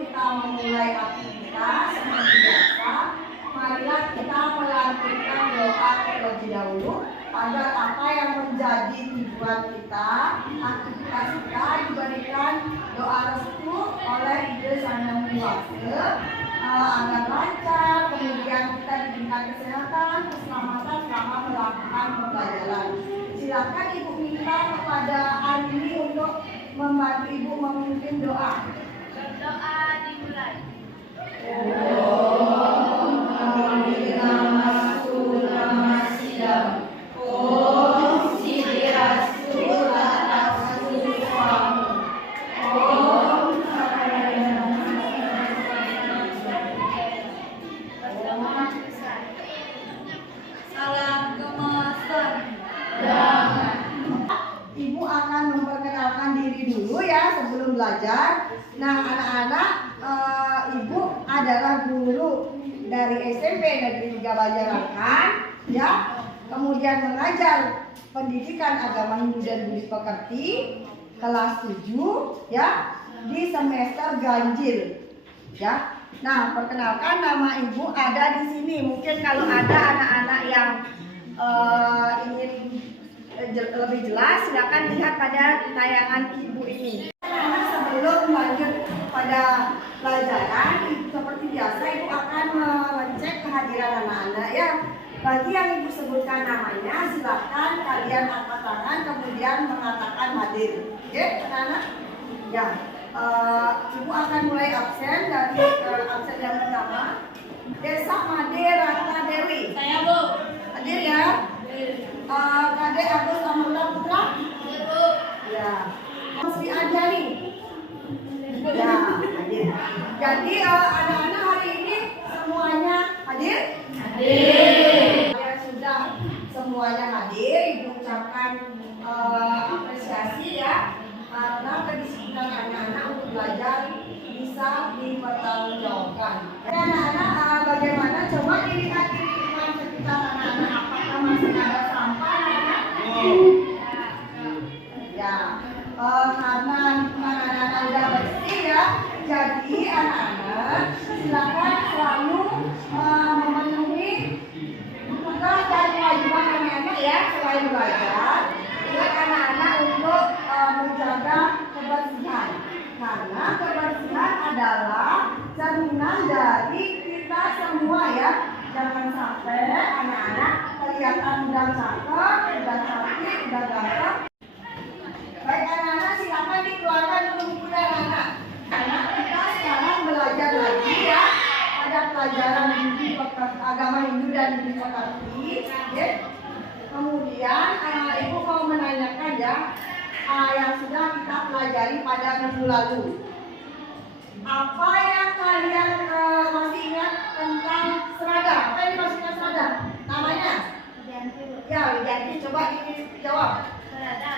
kita memulai aktivitas seperti biasa, marilah kita melanjutkan doa terlebih dahulu agar apa yang menjadi tujuan kita, aktivitas kita diberikan doa restu oleh Ide Sang Yang Kuasa agar lancar, kemudian kita diberikan kesehatan, keselamatan selama melakukan pembelajaran. Silakan Ibu minta kepada Arini untuk membantu Ibu memimpin doa. Doa dimulai. Ibu akan memperkenalkan diri dulu ya sebelum belajar. Nah, anak-anak, Ibu adalah guru dari SMP Negeri 3 Banjarangkan, ya. Kemudian mengajar pendidikan agama Hindu dan Buddhis Pekerti kelas 7, ya, di semester ganjil, ya. Nah, perkenalkan nama Ibu ada di sini. Mungkin kalau ada anak-anak yang ingin lebih jelas, silakan lihat pada tayangan Ibu ini. Anak-anak, sebelum lanjut pada pelajaran, seperti biasa Ibu akan mengecek kehadiran anak-anak ya. Bagi yang Ibu sebutkan namanya, silakan kalian angkat tangan kemudian mengatakan hadir. Oke, anak-anak? Ya. Ibu akan mulai absen dari absen yang pertama. Desa Made Ratna Dewi. Saya, Bu. Hadir ya. Kadek Agus Amrullah Putra. Hadir, Bu. Ya. Sri Anjani. Ya, hadir. Jadi anak-anak hari ini semuanya hadir? Hadir. Ya, sudah semuanya hadir. Ibu ucapkan apresiasi ya karena kedisiplinan anak-anak untuk belajar bisa dipertanggungjawabkan. Anak-anak, bagaimana coba dilihat di lingkungan sekitar anak-anak, apakah masih ada sampah anak-anak? Ya, karena lingkungan anak-anak sudah bersih ya, jadi anak-anak silakan selalu memenuhi tugas dan kewajiban anak-anak ya selain belajar. Ingat anak-anak untuk menjaga kebersihan, karena kebersihan adalah cerminan dari kita semua ya. Jangan sampai anak-anak kelihatan udah cakep, udah cantik, udah ganteng. Baik anak-anak, silakan dikeluarkan dulu bukunya anak-anak. Anak kita sekarang belajar lagi ya pada pelajaran agama Hindu dan Buddhis Pekerti. Ya. Kemudian Ibu mau menanyakan ya yang sudah kita pelajari pada minggu lalu. Apa yang kalian masih ingat tentang serada? Apa yang dimaksudkan serada? Namanya? Ya, Widianti, coba dijawab. Serada.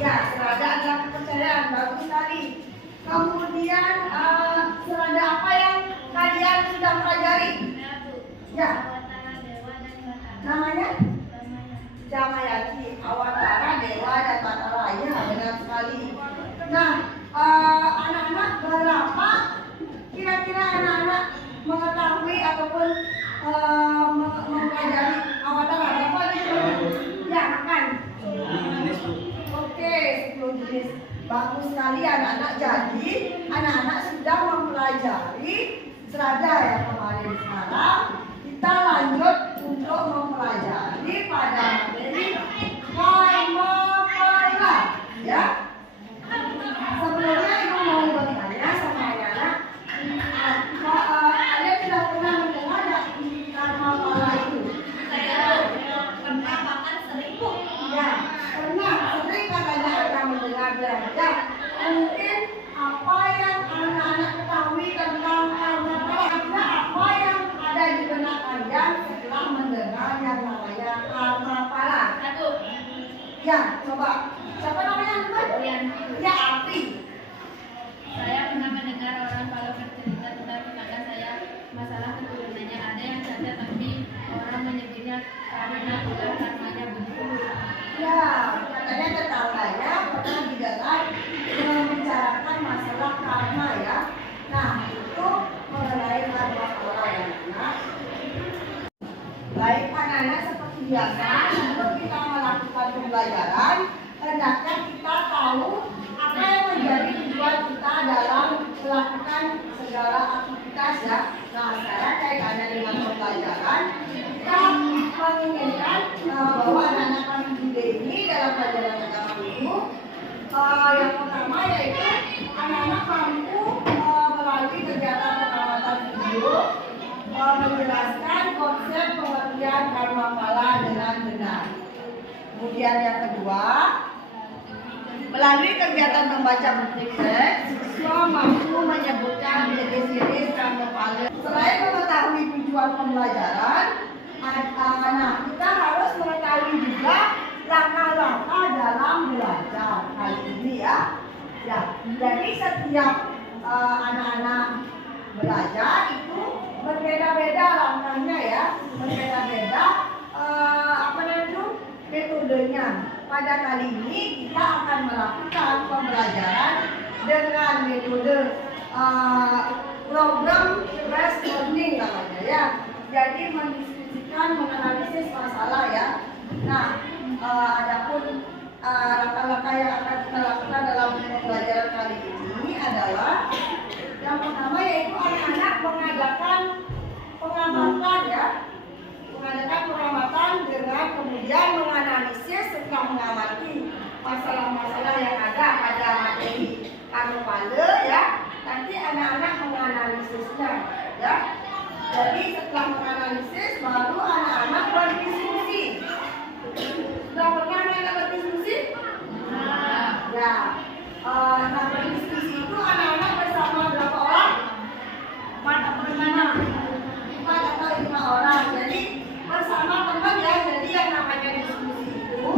Ya, serada adalah kepercayaan, bagus sekali. Kemudian serada apa yang kalian sudah pelajari? Ya. Namanya? Jamayati, Awatara, Dewa, dan Batara. Ya, benar sekali. Nah, anak-anak berapa kira-kira anak-anak mengetahui ataupun mempelajari Awatara? Berapa ada? Ya, makan. Oke, 10 jenis. Bagus sekali anak-anak. Jadi, anak-anak sudah mempelajari serada ya kemarin. Sekarang kita lanjut untuk mempelajari pada materi Kamapala ya. Sebelumnya Ibu mau bertanya sama anak-anak, kalian sudah pernah mendengar nggak Kamapala itu? Saya pernah makan sering, Bu. Ya, pernah sering katanya akan mendengar belajar. Mungkin apa yang anak-anak ketahui tentang Kamapala? Apa yang ada di benak kalian setelah mendengar yang namanya Kamapala? Satu. Ya, coba. Siapa namanya? Widianti. Ya, Api. Saya pernah mendengar orang kalau bercerita tentang tetangga saya masalah keturunannya. Ada yang cacat tapi orang menyebutnya karena ular karmanya begitu. Ya, katanya tetangganya pernah didengar membicarakan masalah karma biasa sebelum kita melakukan pembelajaran, hendaknya kita tahu apa yang menjadi tujuan kita dalam melakukan segala aktivitas ya. Nah, sekarang kaitannya dengan pembelajaran, kita menginginkan bahwa anak-anak kami juga ini dalam pelajaran agama itu yang pertama yaitu anak-anak mampu melalui kegiatan pengamatan video menjelaskan konsep pengertian karma pala dengan benar. Kemudian yang kedua, melalui kegiatan membaca buku teks, siswa mampu menyebutkan jenis-jenis karma pala. Selain mengetahui tujuan pembelajaran, kita harus mengetahui juga langkah-langkah dalam belajar kali ini ya. Jadi setiap anak-anak belajar itu berbeda-beda langkahnya ya, berbeda-beda metodenya. Pada kali ini kita akan melakukan pembelajaran dengan metode program based learning namanya ya. Jadi mendiskusikan, menganalisis masalah ya. Nah, adapun langkah-langkah yang akan kita lakukan dalam pembelajaran kali ini adalah yang pertama yaitu anak-anak mengadakan pengamatan ya, mengadakan pengamatan dengan kemudian menganalisis setelah mengamati masalah-masalah yang ada pada materi karma pala ya. Nanti anak-anak menganalisisnya ya. Jadi setelah menganalisis baru anak-anak berdiskusi. Sudah pernah anak berdiskusi? Ya. Nah, berdiskusi itu anak-anak bersama berapa orang? 4 atau 5 orang. Jadi bersama teman ya. Jadi yang namanya diskusi itu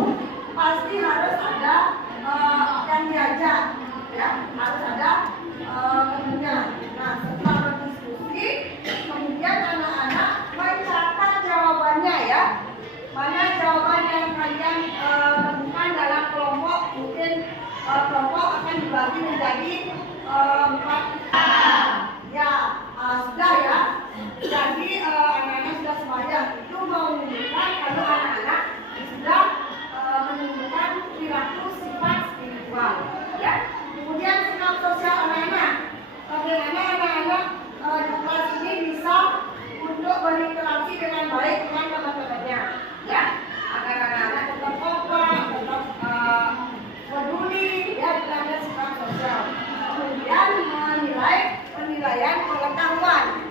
pasti harus ada yang diajak ya. Harus ada temannya. Nah, setelah berdiskusi kemudian anak-anak mencatat jawabannya ya. Mana jawaban yang kalian temukan dalam kelompok, mungkin kelompok akan dibagi menjadi 4 ya, sudah ya. Jadi anak-anak sudah semuanya itu menunjukkan kalau anak-anak sudah menunjukkan perilaku sifat spiritual ya. Kemudian sikap sosial anak-anak, bagaimana anak-anak di kelas ini bisa untuk berinteraksi dengan baik dengan teman-temannya ya, agar anak-anak tetap kompak, tetap peduli ya terhadap sikap sosial. Kemudian penilaian pengetahuan.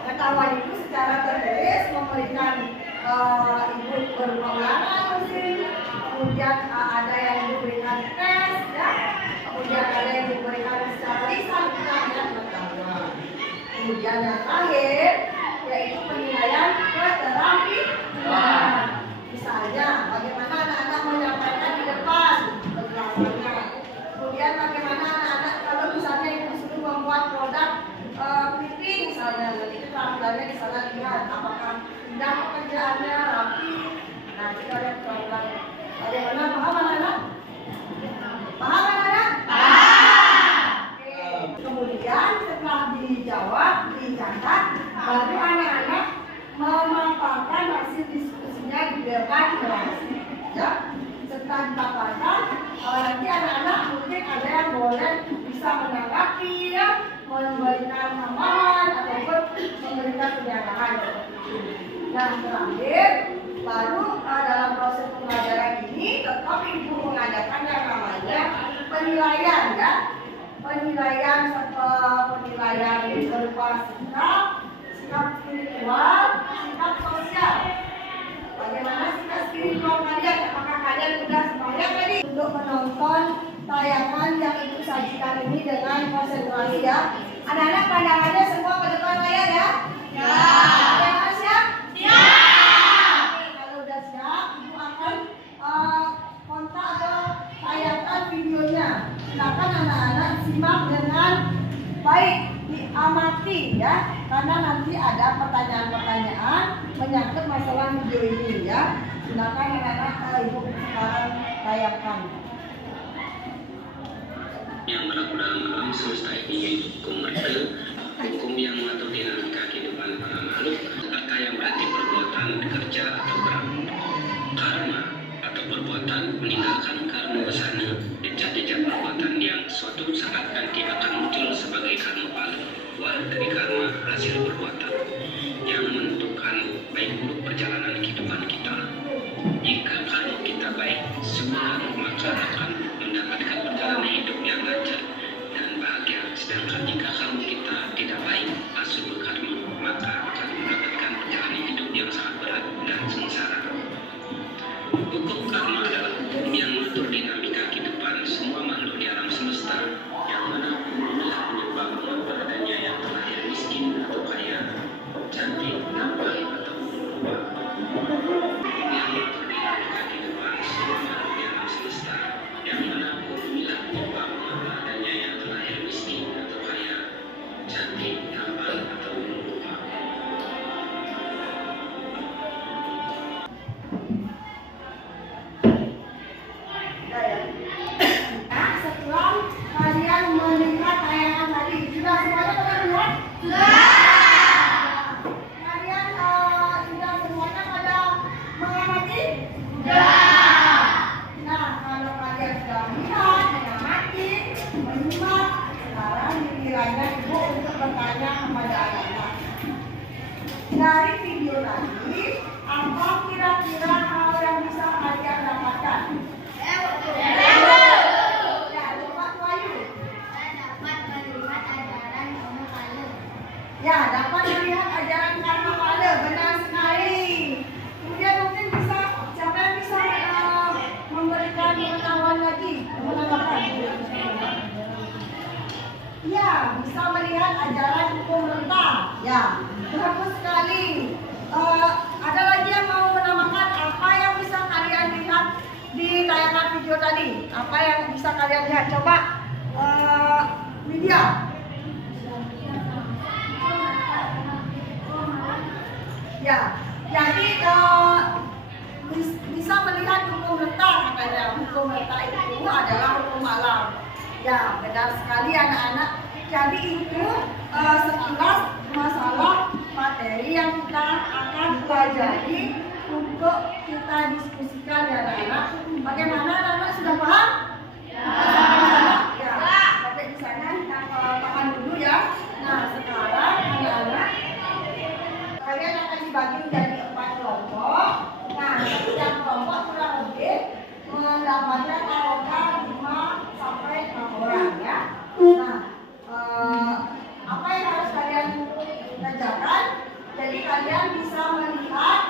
Pengetahuan itu secara tertulis memberikan ibu berupa ulangan mungkin, kemudian ada yang diberikan tes ya, kemudian ada yang diberikan secara lisan kita ada pengetahuan. Kemudian yang terakhir yaitu penilaian keterampilan. Misalnya bagaimana anak-anak menyampaikan di depan penjelasannya. Kemudian bagaimana anak-anak kalau misalnya ibu disuruh membuat produk pipi misalnya, jadi keterampilannya di sana lihat apakah tidak pekerjaannya rapi. Nah, kita lihat keterampilannya. Bagaimana, paham anak-anak? Paham anak-anak? Kemudian setelah dijawab, dicatat, baru anak-anak memaparkan hasil diskusinya di depan kelas. Ya, setelah dipaparkan, nanti anak-anak mungkin ada yang boleh bisa menanggapi, ya, memberikan tambahan ataupun memberikan pernyataan. Nah, terakhir, baru dalam proses pembelajaran ini tetap ibu mengadakan yang namanya penilaian, ya. Penilaian berupa sikap spiritual, sikap sosial. Bagaimana sikap spiritual kalian? Apakah kalian sudah sembahyang tadi? Untuk menonton tayangan yang ibu sajikan ini dengan konsentrasi ya. Anak-anak pandangannya semua ke depan layar ya? Ya. Anak-anak siap? Siap. Kalau udah siap, ibu akan kontak atau tayangkan videonya. Silakan anak-anak simak dengan baik, diamati ya, karena nanti ada pertanyaan-pertanyaan menyangkut masalah video ini ya. Silakan anak-anak ibu sekarang tayangkan. Yang berlaku dalam alam semesta ini yaitu hukum adil, hukum yang mengatur dinamika kehidupan para makhluk, serta yang berarti perbuatan, kerja atau gerak perbuatan, meninggalkan karma besarnya, jejak-jejak perbuatan yang suatu saat nanti akan muncul sebagai karma pahala, dari karma hasil perbuatan yang menentukan baik buruk perjalanan kehidupan kita. Jika karma kita baik, semua maka akan mendapatkan perjalanan hidup yang lancar dan bahagia. Sedangkan jika karma kita tidak baik, asuh berkarma, maka akan mendapatkan perjalanan hidup yang sangat berat dan sengsara. Hukum karma adalah hukum yang mengatur dinamika kehidupan semua makhluk di alam semesta, yang mana inilah penyebab mengapa adanya yang terlahir miskin atau kaya, cantik, tampan atau rupa. Yang mengatur dinamika kehidupan semua makhluk di alam semesta, yang mana inilah penyebab mengapa adanya yang terlahir miskin atau kaya, cantik, tampan atau rupa. Nah, setelah kalian melihat tayangan tadi, sudah semuanya kalian lihat? Sudah. Kalian sudah semuanya pada mengamati? Sudah. Nah, kalau kalian sudah melihat, mengamati, menyimak, sekarang gilirannya ibu untuk bertanya kepada anak-anak. Dari video tadi, apa kira-kira hal yang bisa kalian dapatkan? Ya, dapat melihat ajaran karma pahala, benar sekali. Kemudian mungkin bisa, siapa yang bisa memberikan pengetahuan lagi, menambahkan? Ya, bisa melihat ajaran hukum rentang. Ya, bagus sekali. Ada lagi yang mau menambahkan apa yang bisa kalian lihat di tayangan video tadi? Apa yang bisa kalian lihat? Coba, Lydia. Ya, jadi bisa melihat hukum rentang katanya. Hukum rentang itu adalah hukum alam. Ya, benar sekali anak-anak. Jadi itu sekilas masalah materi yang kita akan pelajari untuk kita diskusikan ya anak-anak. Bagaimana anak-anak sudah paham? Ya. Ya, sampai di sana kita paham dulu ya. Nah, sekarang anak-anak kalian akan dibagi menjadi 4 kelompok. Nah, setiap kelompok kurang lebih mendapatkan anggota 5 sampai 6 orang ya. Nah, apa yang harus kalian kerjakan? Jadi kalian bisa melihat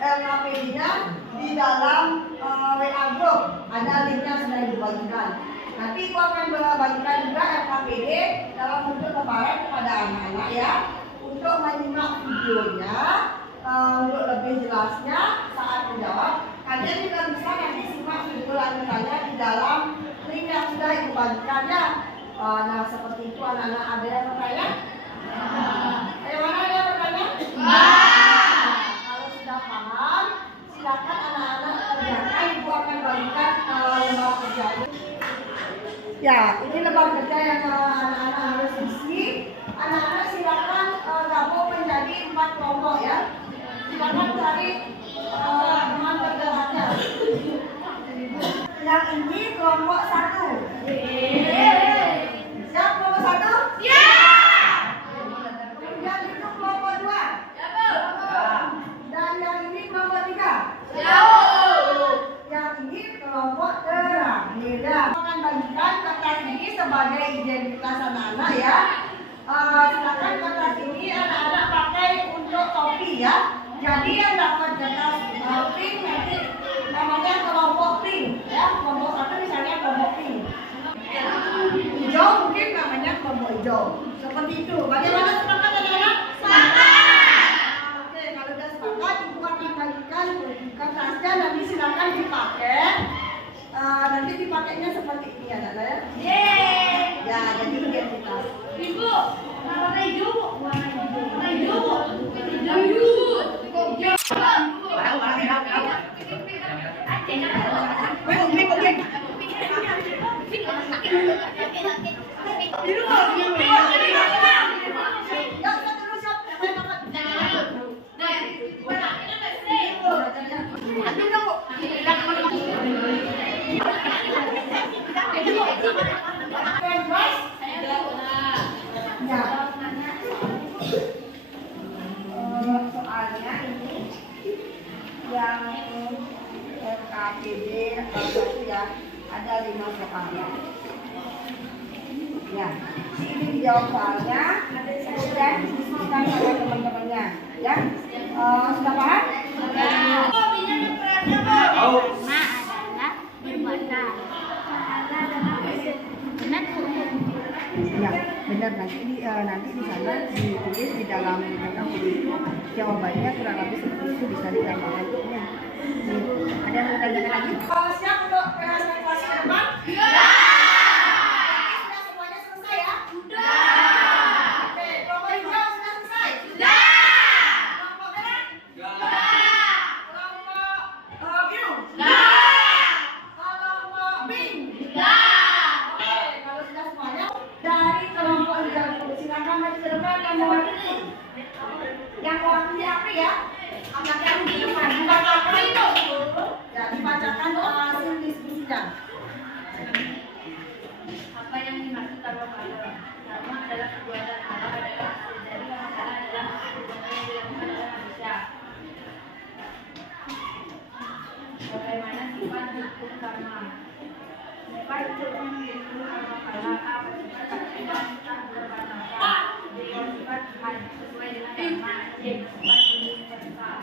LKPD-nya di dalam WA group. Ada linknya sudah dibagikan. Nanti aku akan bagikan juga LKPD dalam bentuk lembaran kepada anak-anak ya, untuk menyimak videonya, untuk lebih jelasnya saat menjawab. Kalian juga bisa nanti simak video lanjutannya di dalam link yang sudah dibagikan ya. Nah, seperti itu anak-anak. Ada yang bertanya? Yang mana ada yang bertanya? Kalau sudah paham, silakan anak-anak kerjakan. Ibu akan bagikan lembar kerja. Ya, ini lembar kerja yang anak-anak harus isi. Anak-anak silakan gabung menjadi 4 kelompok ya. Silakan cari teman terdekatnya. Yang ini kelompok 1. Siap kelompok 1? Ya. Kemudian itu kelompok 2. Dan yang ini kelompok 3. Ya. Yang ini kelompok terakhir. Akan bagikan kertas ini sebagai identitas anak-anak ya. Silakan kertas ini anak-anak pakai untuk topi ya. Jadi yang dapat kertas pink nanti namanya kelompok pink ya. Kelompok 1 misalnya kelompok pink. Hijau mungkin namanya kelompok hijau. Seperti itu. Bagaimana, sepakat anak-anak? Sepakat. Oke, kalau sudah sepakat, ibu akan bagikan kertasnya, nanti silakan dipakai. Nanti dipakainya seperti ini anak-anak ya. Yeay. Ya, jadi identitas. Ibu, warna hijau, warna hijau, warna hijau, hijau, hijau. Biru. Ya, ini dijawab soalnya, kemudian diskusikan sama teman-temannya. Ya, sudah paham? Karma adalah perbuatan. Pahala adalah hasil. Benar? Ya, benar. Nanti di sana ditulis di dalam buku itu jawabannya kurang lebih seperti itu, bisa ditambahkan. Ya. Ada yang mau tanyakan lagi? Siap untuk presentasi ke depan? Sudah semuanya selesai ya? Oke, kelompok hijau sudah selesai? Kelompok merah? Kelompok biru? Kelompok pink? Oke, kalau sudah semuanya dari kelompok hijau dulu, silakan maju ke depan yang mewakili. Yang mewakili apa ya? Yang di depan dibacakan itu. Ya, dibacakan hasil diskusinya. Apa yang dimaksud karma pada? Karma adalah perbuatan, pahala adalah hasil. Jadi pahala adalah perbuatan yang dilakukan oleh manusia. Bagaimana sifat hukum karma? Sifat hukum yaitu karma pahala. Apa sifat akibat tak berbatalkan? Dengan sifat Tuhan sesuai dengan karma. Yaitu sifat universal.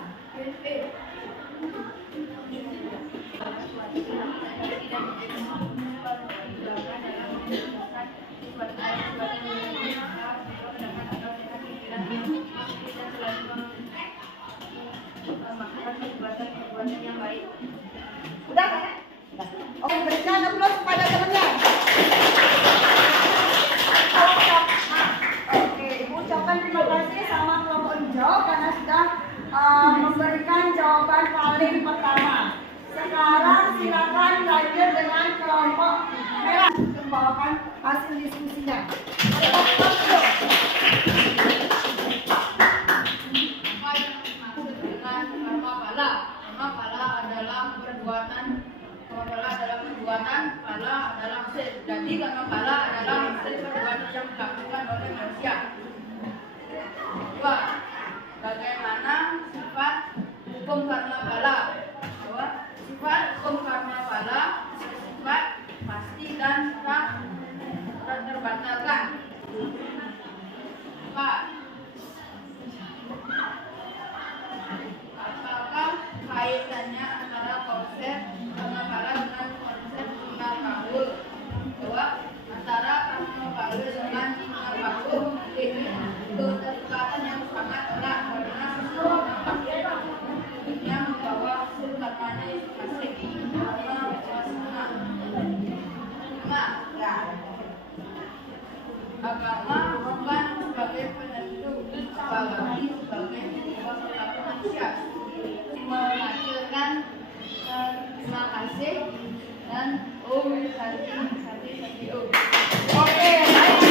Yang baik. Udah kan? Udah. Oke, berikan aplaus kepada temannya. Oke, Ibu ucapkan terima kasih sama kelompok hijau karena sudah memberikan jawaban paling pertama. Sekarang silakan lanjut dengan kelompok merah membawakan hasil diskusinya. Apa yang dimaksud dengan karma pala? Karma pala adalah perbuatan. Karma pala adalah perbuatan, pala adalah hasil. Jadi karma pala adalah hasil perbuatan yang dilakukan oleh manusia. Dua, bagaimana sifat hukum karma pala? Dua, sifat hukum karma pala bersifat pasti dan tak terbatalkan. Empat, apakah kaitannya antara konsep karma pala dengan konsep tunggal kaul? Dua, antara karma pala dengan tunggal kaul ini keterikatan yang sangat erat karena semua yang membawa hasil karmanya masing-masing karena wasana. Lima, agama bukan sebagai penentu, apalagi sebagai sebuah perilaku manusia. Menghasilkan terima kasih dan Om Santi Om. Oke, baik.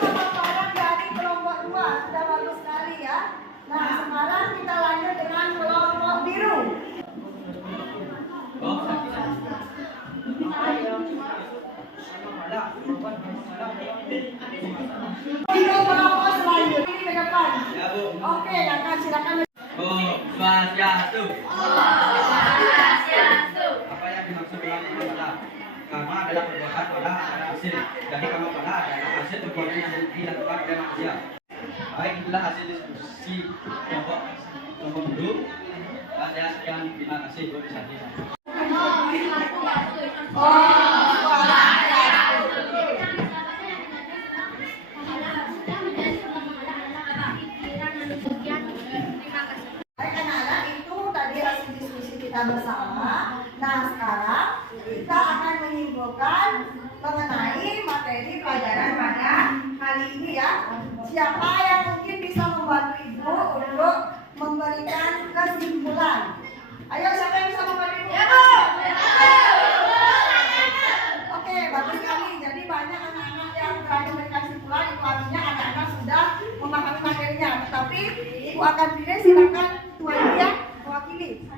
Pemaparan dari kelompok 2 sudah bagus sekali ya. Nah, sekarang kita lanjut dengan kelompok biru. Biru kelompok selanjutnya ini ke depan. Oke, silakan. Swastiastu. Apa yang dimaksud dengan karma pada? Karma adalah perbuatan pada ada hasil. Jadi karma pada adalah hasil perbuatan yang dilakukan oleh manusia. Baik, itulah hasil diskusi kelompok biru. Saya sekian, terima kasih. Gue bisa Baik anak-anak, itu tadi hasil diskusi kita bersama. Nah, sekarang kita akan menyimpulkan mengenai materi pelajaran pada kali ini ya. Siapa yang mungkin bisa membantu Ibu untuk memberikan kesimpulan? Ayo, siapa yang bisa membantu Ibu? Ya, Bu. Oke, bagus sekali. Jadi banyak anak-anak yang berani memberikan kesimpulan, itu artinya anak-anak sudah memahami materinya. Tetapi Ibu akan pilih, silakan Tuan Dia mewakili.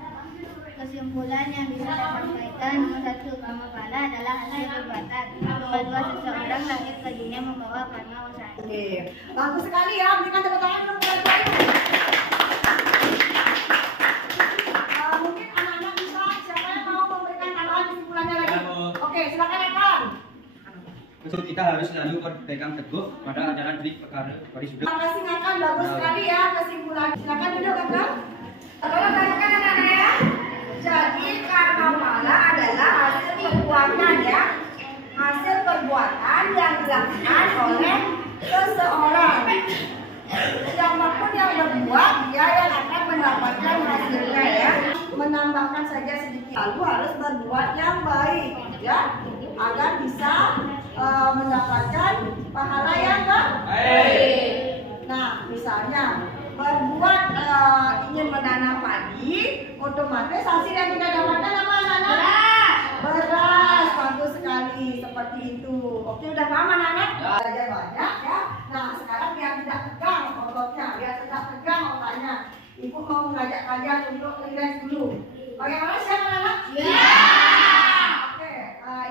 Kesimpulan yang bisa saya sampaikan, nomor 1, karma pala adalah hasil perbuatan. Nomor 2, seseorang lahir ke dunia membawa karma wasana. Oke, bagus sekali ya. Berikan tepuk tangan dulu buat Tuan. Mungkin anak-anak bisa, siapa yang mau memberikan tambahan kesimpulannya Justru kita harus selalu berpegang teguh pada ajaran budi pekerti sudut. Terima kasih kakak, bagus sekali ya kesimpulan. Silakan duduk kakak. Tolong tanyakan anak-anak ya. Jadi karma pala adalah hasil perbuatan ya, hasil perbuatan yang dilakukan oleh seseorang. Siapapun yang berbuat, dia yang akan mendapatkan hasilnya ya. Menambahkan saja sedikit, lalu harus berbuat yang baik ya, agar bisa mendapatkan pahala yang baik. Nah, misalnya berbuat ingin menanam padi, otomatis hasil yang kita dapatkan apa anak-anak? Beras, bagus sekali seperti itu. Oke, udah paham anak-anak? Belajar banyak ya. Nah, sekarang yang tidak tegang ototnya, yang tidak tegang otaknya, Ibu mau mengajak kalian untuk relax dulu. Bagaimana siap anak-anak? Ya. Oke,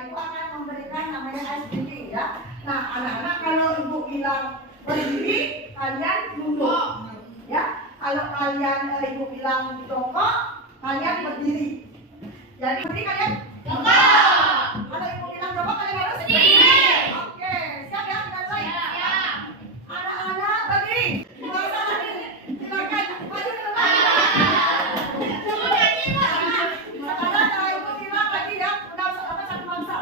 Ibu akan memberikan namanya ice breathing ya. Nah, anak-anak kalau Ibu bilang berdiri, kalian duduk. Ya, kalau kalian Ibu bilang jongkok, kalian berdiri. Jadi berdiri kalian jongkok. Kalau Ibu bilang jongkok, kalian harus berdiri. Oke, siap ya? Sudah baik? Ya. Anak-anak berdiri. Dua lagi. Silakan maju ke depan. Sekarang kalau Ibu bilang lagi ya, udah satu bangsa.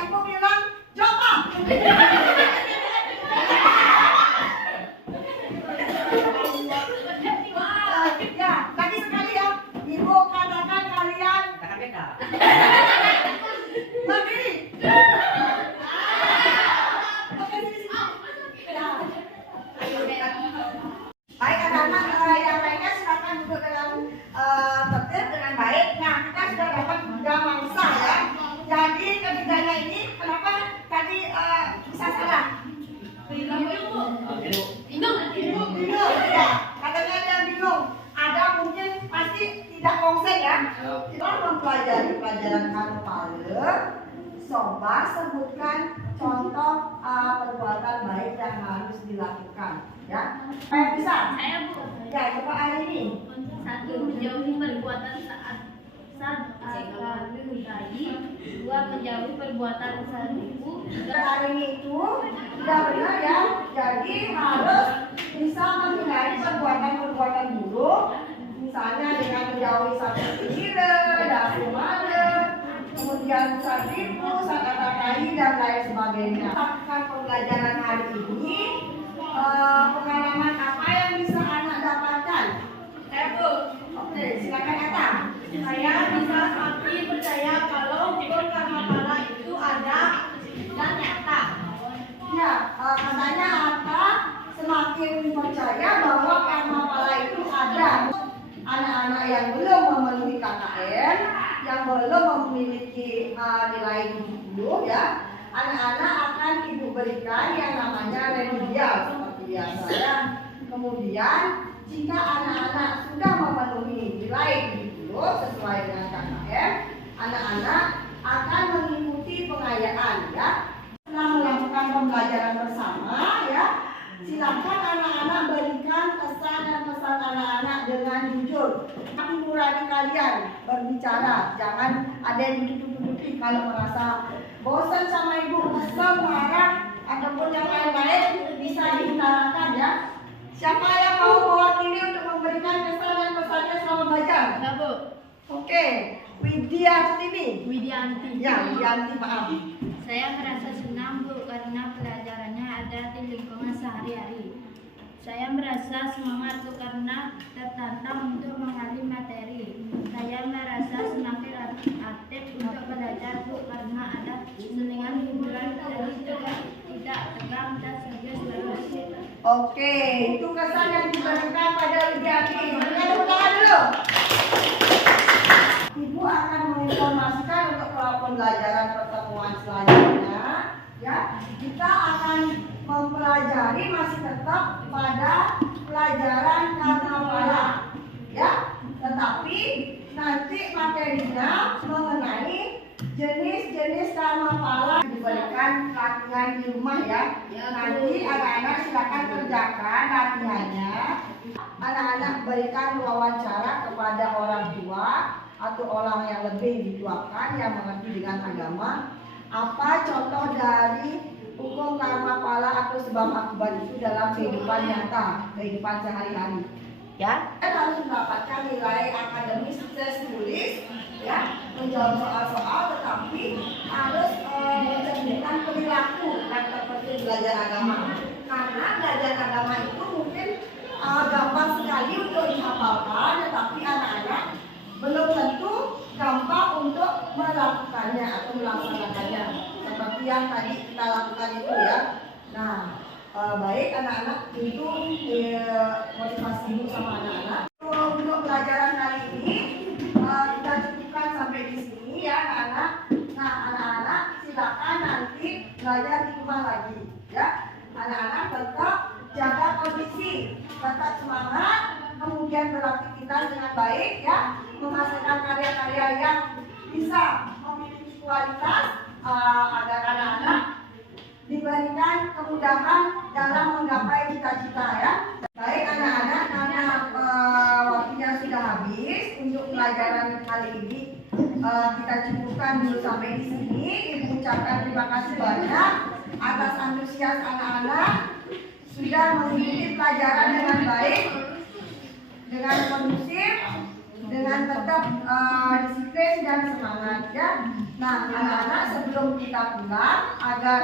Ibu bilang jongkok. Ya, lagi sekali ya. Ibu katakan kalian berdiri. Oke, sini. Ya. Baik anak-anak, yang lainnya silakan duduk dengan tertib dengan baik. Nah, kita sudah dapat 3 mangsa ya. Jadi ketiganya ini kenapa tadi bisa salah? Bingung ya, katanya ada yang bingung. Ada mungkin pasti tidak konsep ya. Kita mempelajari pelajaran Kanopale. Coba sebutkan contoh perbuatan baik yang harus dilakukan ya. Saya bisa? Saya Bu. Ya, coba hari ini. 1. Menjauhi perbuatan saat akan bayi. 2. Menjauhi perbuatan saat ibu. Hari ini itu sudah benar ya. Jadi harus bisa menghindari perbuatan-perbuatan buruk. Misalnya dengan menjauhi satu gila, dasu male, kemudian tipu, kata-katai dan lain sebagainya. Lakukan pembelajaran hari ini. Pengalaman apa yang bisa anak dapatkan? Bu. Oke, silakan Eta. Saya bisa saksi percaya kalau hukum karma pala itu ada dan nyata. Ya, katanya apa? Semakin percaya bahwa karma pala itu ada. Anak-anak yang belum memenuhi KKN, yang belum memiliki nilai 70 ya, anak-anak akan Ibu berikan yang namanya remedial seperti biasa ya. Kemudian jika anak-anak sudah memenuhi nilai 70 sesuai dengan KKN, anak-anak akan mengikuti pengayaan ya. Setelah melakukan pembelajaran bersama ya, silakan anak-anak berikan kesan dan pesan anak-anak dengan jujur. Hati nurani kalian berbicara, jangan ada yang ditutup-tutupi. Kalau merasa bosan sama Ibu, kesel, marah, ataupun yang lain-lain bisa diutarakan ya. Siapa yang mau mewakili untuk memberikan kesan dan pesannya selama belajar? Ya Bu. Oke, Widianti. Ya, Widianti, maaf. Saya merasa senang Bu karena pelajarannya ada di lingkungan sehari-hari. Saya merasa semangat Bu karena tertantang untuk mengenali materi. Saya merasa semakin aktif untuk belajar Bu karena ada selingan hiburan jadi tidak tegang dan serius terus. Oke, itu kesan yang diberikan pada Widianti. Berikan tepuk tangan dulu. Ibu akan menginformasikan untuk pembelajaran pertemuan selanjutnya. Ya, kita akan mempelajari masih tetap pada pelajaran karma pala. Ya, tetapi nanti materinya mengenai jenis-jenis karma pala diberikan latihan di rumah ya. Nanti anak-anak silakan kerjakan latihannya. Anak-anak berikan wawancara kepada orang tua atau orang yang lebih dituakan yang mengerti dengan agama. Apa contoh dari hukum karma pala atau sebab akibat itu dalam kehidupan nyata, kehidupan sehari-hari? Ya, kita harus mendapatkan nilai akademis sukses tulis, ya, menjawab soal-soal, tetapi harus mencerminkan perilaku dan seperti belajar agama. Karena belajar agama itu mungkin gampang sekali untuk dihafalkan, tetapi anak-anak belum tentu gampang untuk melakukannya atau melaksanakannya. Seperti yang tadi kita lakukan itu ya. Nah, baik anak-anak itu motivasi ibu sama anak-anak. Untuk pelajaran kali ini kita cukupkan sampai di sini ya anak-anak. Nah anak-anak silakan nanti belajar di rumah lagi ya. Anak-anak tetap jaga kondisi, tetap semangat, kemudian beraktivitas dengan baik ya, menghasilkan karya-karya yang bisa memiliki kualitas agar anak-anak diberikan kemudahan dalam menggapai cita-cita ya. Baik anak-anak, karena waktunya sudah habis untuk pelajaran kali ini kita cukupkan dulu sampai di sini. Ibu ucapkan terima kasih banyak atas antusias anak-anak sudah mengikuti pelajaran dengan baik, dengan kondusif, dengan tetap disiplin dan semangat ya. Nah anak-anak sebelum kita pulang agar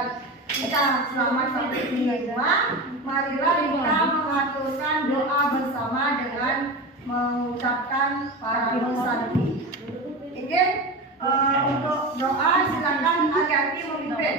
kita selamat sampai di rumah, marilah kita mengaturkan doa bersama dengan mengucapkan para santi. Ingin untuk doa silakan Arianti memimpin.